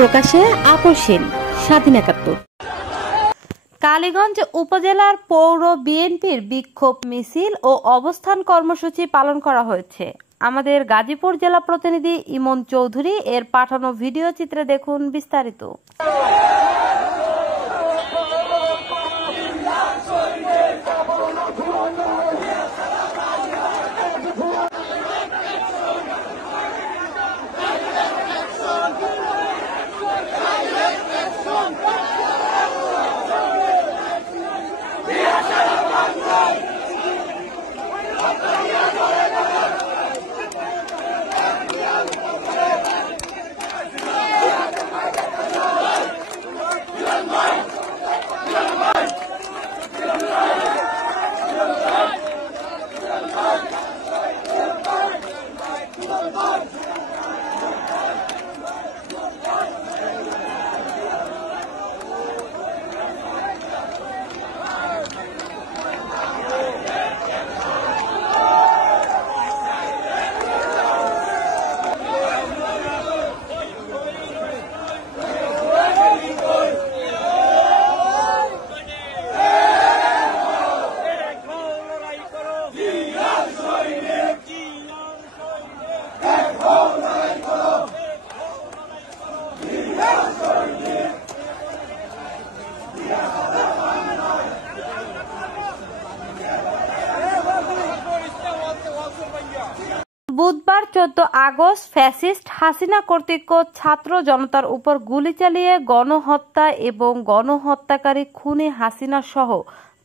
প্রকাশে আপোষহীন। স্বাধীন ৭১। কালীগঞ্জ উপজেলার পৌর বিএনপির বিক্ষোভ মিছিল ও অবস্থান কর্মসূচি পালন করা হয়েছে। আমাদের গাজীপুর জেলা প্রতিনিধি ইমন চৌধুরী এর পাঠানো ভিডিও চিত্রে দেখুন বিস্তারিত। বুধবার ১৪ আগস্ট ফ্যাসিস্ট হাসিনা কর্তৃক ছাত্র জনতার উপর গুলি চালিয়ে গণহত্যা এবং গণহত্যাকারী খুনি হাসিনা সহ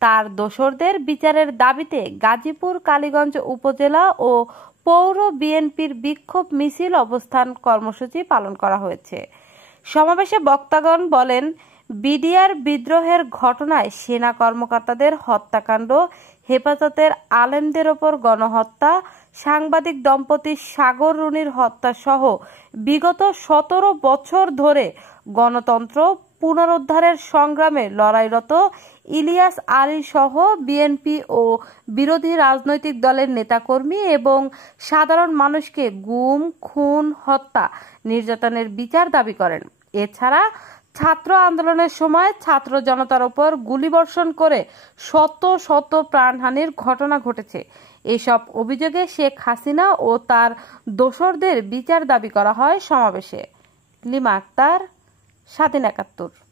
তার দোসরদের বিচারের দাবিতে গাজীপুর কালীগঞ্জ উপজেলা ও পৌর বিএনপির বিক্ষোভ মিছিল অবস্থান কর্মসূচি পালন করা হয়েছে। সমাবেশে বক্তাগণ বলেন, বিডিআর বিদ্রোহের ঘটনায় সেনা কর্মকর্তাদের হত্যাকাণ্ড, হেফাজতের আলেমদের ওপর গণহত্যা, সাংবাদিক দম্পতি সাগর রুনির হত্যা সহ বিগত ১৭ বছর ধরে গণতন্ত্র পুনরুদ্ধারের সংগ্রামে লড়াইরত ইলিয়াস আলী সহ বিএনপি ও বিরোধী রাজনৈতিক দলের নেতাকর্মী এবং সাধারণ মানুষকে গুম, খুন, হত্যা, নির্যাতনের বিচার দাবি করেন। এছাড়া ছাত্র আন্দোলনের সময় ছাত্র জনতার উপর গুলিবর্ষণ করে শত শত প্রাণহানির ঘটনা ঘটেছে। এসব অভিযোগে শেখ হাসিনা ও তার দোসরদের বিচার দাবি করা হয় সমাবেশে। লিমা আক্তার, স্বাধীন ৭১।